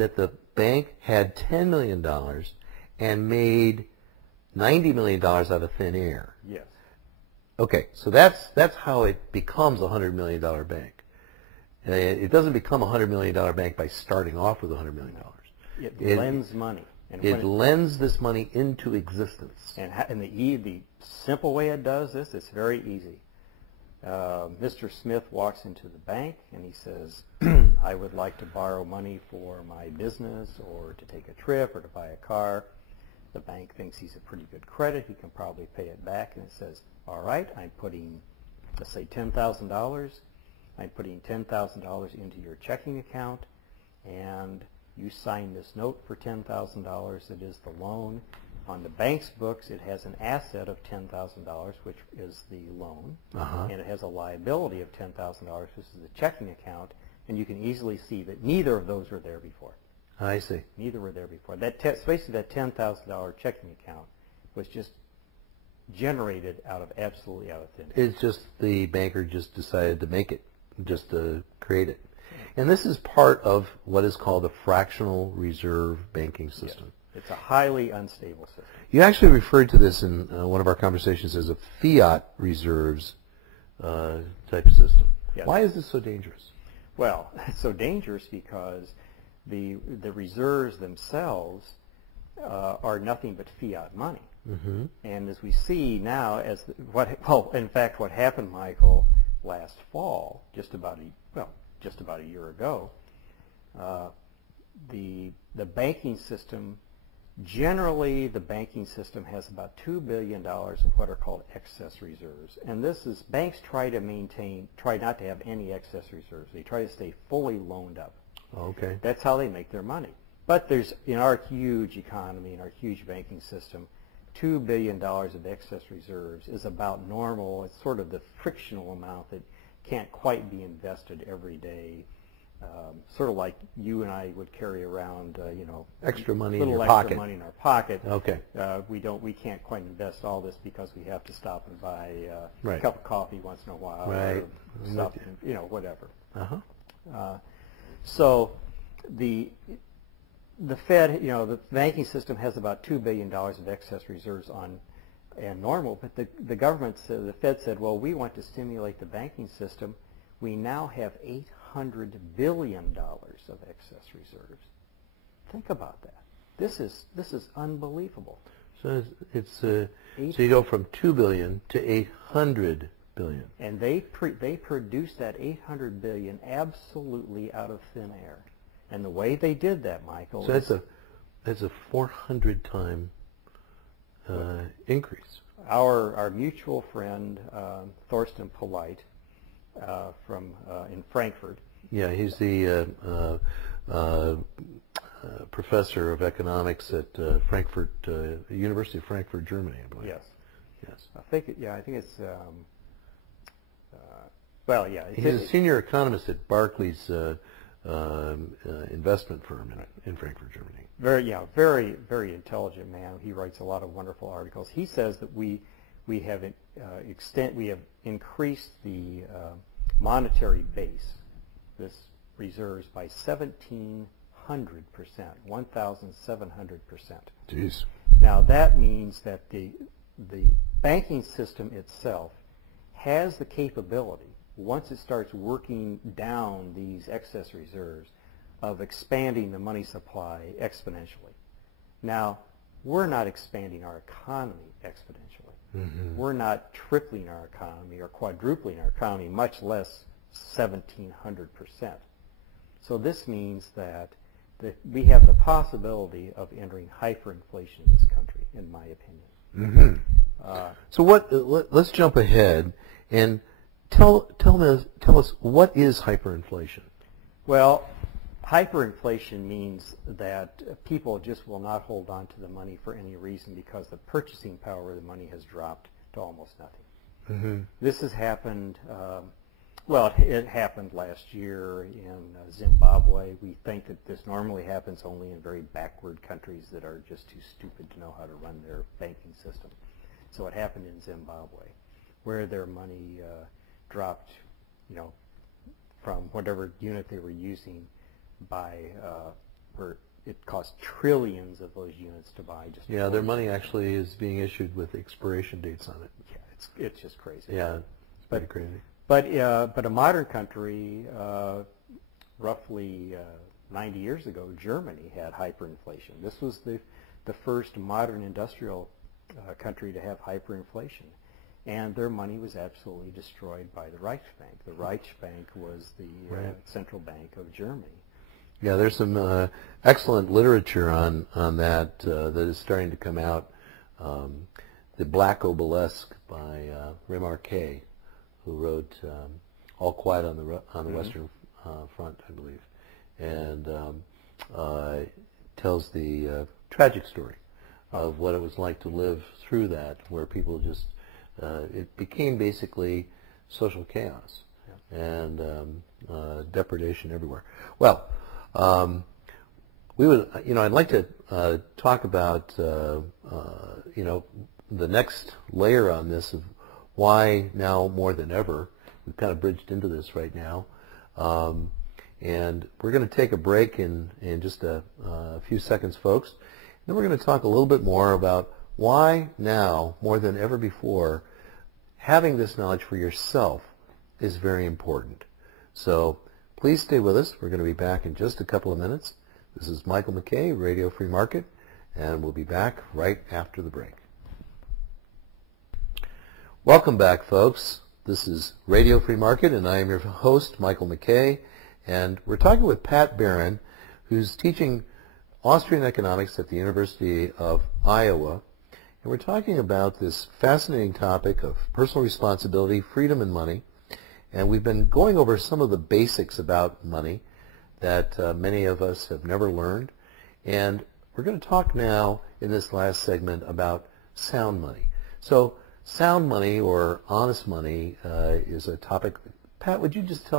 that the bank had $10 million and made $90 million out of thin air. Yes. Okay, so that's how it becomes a $100 million bank. It doesn't become a $100 million bank by starting off with $100 million. It lends money. And it lends this money into existence. And the simple way it does this, it's very easy. Mr. Smith walks into the bank and he says, I would like to borrow money for my business or to take a trip or to buy a car. The bank thinks he's a pretty good credit. He can probably pay it back, and it says, all right, I'm putting, let's say, $10,000. I'm putting $10,000 into your checking account, and you sign this note for $10,000. It is the loan. On the bank's books, it has an asset of $10,000, which is the loan, and it has a liability of $10,000, which is the checking account, and you can easily see that neither of those were there before. I see. Neither were there before. Basically, that $10,000 checking account was just generated absolutely out of thin air. It's just the banker just decided to make it, just to create it. And this is part of what is called a fractional reserve banking system. Yes. It's a highly unstable system. You actually referred to this in one of our conversations as a fiat reserves type of system. Yes. Why is this so dangerous? Well, it's so dangerous because the reserves themselves are nothing but fiat money. Mm-hmm. And as we see now, in fact, what happened, Michael, last fall, just about a year ago, the banking system, generally the banking system has about $2 billion of what are called excess reserves. And this is, banks try not to have any excess reserves. They try to stay fully loaned up. Okay. That's how they make their money. But there's, in our huge economy, in our huge banking system, $2 billion of excess reserves is about normal. It's sort of the frictional amount that can't quite be invested every day. Sort of like you and I would carry around, extra money in your extra pocket. money in our pocket. Okay. We can't quite invest all this because we have to stop and buy Right. a cup of coffee once in a while, Right. or something, whatever. Uh-huh. So the Fed, the banking system has about $2 billion of excess reserves and normal, but the government said, the Fed said, well, we want to stimulate the banking system. We now have $800 billion of excess reserves. Think about that. This is unbelievable. So so you go from $2 billion to $800 billion. And they produced that $800 billion absolutely out of thin air. And the way they did that, Michael, so that's a 400-time increase. Our mutual friend Thorsten Polite from in Frankfurt. Yeah, he's the professor of economics at Frankfurt, University of Frankfurt, Germany, I believe. Yes. Yes. I think it's. Well, yeah. He's a senior economist at Barclays investment firm in Frankfurt, Germany. Very, very intelligent man. He writes a lot of wonderful articles. He says that we have increased the monetary base, this reserves, by 1,700%, 1,700%. Jeez. Now that means that the banking system itself has the capability, once it starts working down these excess reserves, of expanding the money supply exponentially. Now, we're not expanding our economy exponentially. Mm-hmm. We're not tripling our economy or quadrupling our economy, much less 1,700%. So this means that we have the possibility of entering hyperinflation in this country, in my opinion. Mm-hmm. So let's jump ahead and tell us what is hyperinflation. Well, hyperinflation means that people just will not hold on to the money for any reason because the purchasing power of the money has dropped to almost nothing. Mm-hmm. This has happened, it happened last year in Zimbabwe. We think that this normally happens only in very backward countries that are just too stupid to know how to run their banking system. So it happened in Zimbabwe, where their money dropped, from whatever unit they were using by where it costs trillions of those units to buy. Just Yeah, their money actually is being issued with expiration dates on it. Yeah, it's just crazy. Yeah, it's pretty crazy. But a modern country, roughly 90 years ago, Germany had hyperinflation. This was the first modern industrial country to have hyperinflation. And their money was absolutely destroyed by the Reichsbank. The Reichsbank was the central bank of Germany. Yeah, there's some excellent literature on that that is starting to come out. The Black Obelisk by McKay, who wrote All Quiet on the Western Front, I believe, and tells the tragic story of what it was like to live through that, where people just it became basically social chaos and depredation everywhere. Well, we would, I'd like to talk about, the next layer on this of why now more than ever. We've kind of bridged into this right now, and we're going to take a break in just a few seconds, folks. Then we're going to talk a little bit more about why now more than ever before having this knowledge for yourself is very important. So please stay with us. We're going to be back in just a couple of minutes. This is Michael McKay, Radio Free Market, and we'll be back right after the break. Welcome back, folks. This is Radio Free Market, and I am your host, Michael McKay, and we're talking with Pat Barron, who's teaching Austrian Economics at the University of Iowa. And we're talking about this fascinating topic of personal responsibility, freedom, and money. And we've been going over some of the basics about money that many of us have never learned. And we're going to talk now in this last segment about sound money. So sound money or honest money is a topic. Pat, would you just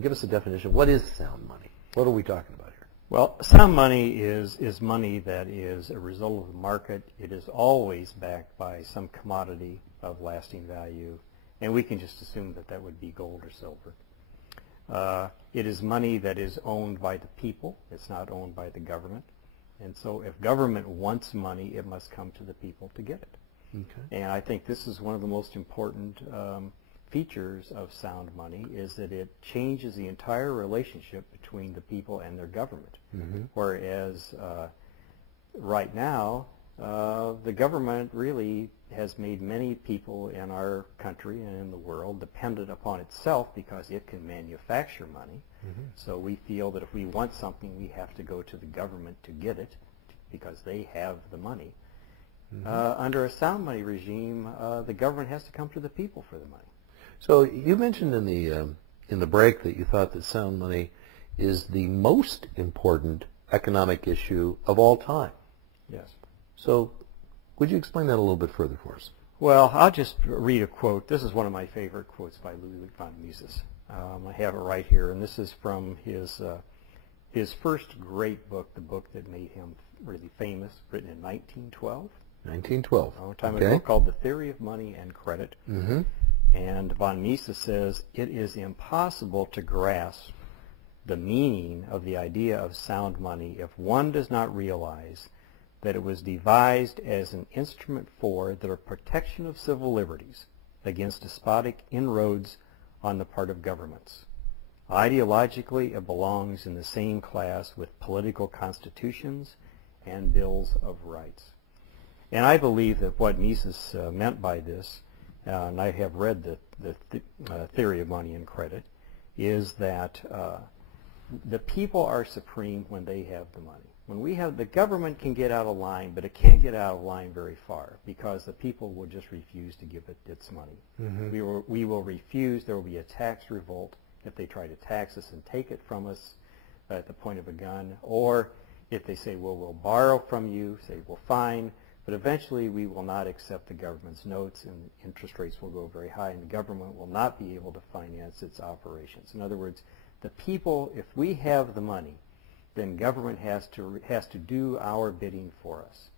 give us a definition? What is sound money? What are we talking about here? Well, sound money is money that is a result of the market. It is always backed by some commodity of lasting value, and we can just assume that would be gold or silver. It is money that is owned by the people. It's not owned by the government. And so if government wants money, it must come to the people to get it. Okay. And I think this is one of the most important features of sound money, is that it changes the entire relationship between the people and their government. Mm-hmm. Whereas right now, the government really has made many people in our country and in the world dependent upon itself because it can manufacture money. Mm-hmm. So we feel that if we want something, we have to go to the government to get it because they have the money. Mm-hmm. Under a sound money regime, the government has to come to the people for the money. So you mentioned in the break that you thought that sound money is the most important economic issue of all time. Yes. So would you explain that a little bit further for us? Well, I'll just read a quote. This is one of my favorite quotes by Ludwig von Mises. I have it right here, and this is from his first great book, the book that made him really famous, written in 1912. 1912. A long time ago, called The Theory of Money and Credit. Mm-hmm. And von Mises says, it is impossible to grasp the meaning of the idea of sound money if one does not realize that it was devised as an instrument for the protection of civil liberties against despotic inroads on the part of governments. Ideologically, it belongs in the same class with political constitutions and bills of rights. And I believe that what Mises meant by this, and I have read the Theory of Money and Credit, is that the people are supreme when they have the money. When we have, the government can get out of line, but it can't get out of line very far because the people will just refuse to give it its money. Mm-hmm. We will refuse. There will be a tax revolt if they try to tax us and take it from us at the point of a gun, or if they say, well, we'll borrow from you, say, well, fine, but eventually we will not accept the government's notes and interest rates will go very high and the government will not be able to finance its operations. In other words, the people, if we have the money, then government has to do our bidding for us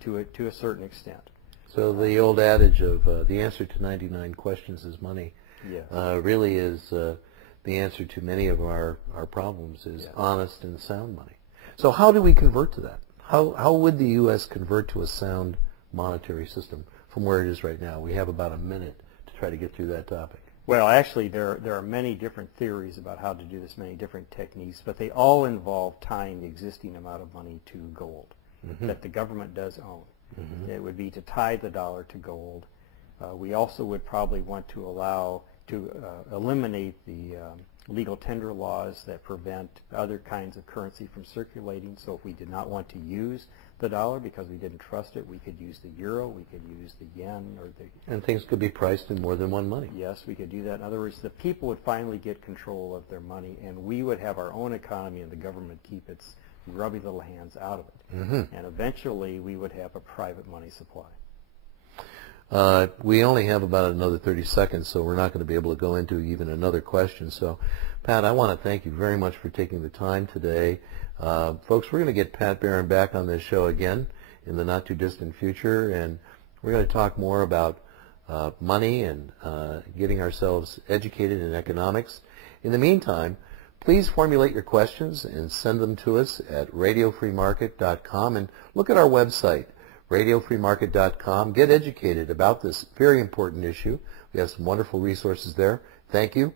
to a certain extent. So the old adage of the answer to 99 questions is money, yes. Really is the answer to many of our problems is honest and sound money. So how do we convert to that? How would the U.S. convert to a sound monetary system from where it is right now? We have about a minute to try to get through that topic. Well, actually, there are many different theories about how to do this, many different techniques, but they all involve tying the existing amount of money to gold that the government does own. It would be to tie the dollar to gold. We also would probably want to eliminate the legal tender laws that prevent other kinds of currency from circulating. So if we did not want to use the dollar because we didn't trust it, we could use the euro, we could use the yen, or the... And things could be priced in more than one money. Yes, we could do that. In other words, the people would finally get control of their money, and we would have our own economy, and the government keep its grubby little hands out of it. And eventually, we would have a private money supply. We only have about another 30 seconds, so we're not going to be able to go into even another question. So, Pat, I want to thank you very much for taking the time today. Folks, we're going to get Pat Barron back on this show again in the not-too-distant future, and we're going to talk more about money and getting ourselves educated in economics. In the meantime, please formulate your questions and send them to us at radiofreemarket.com, and look at our website, radiofreemarket.com. Get educated about this very important issue. We have some wonderful resources there. Thank you.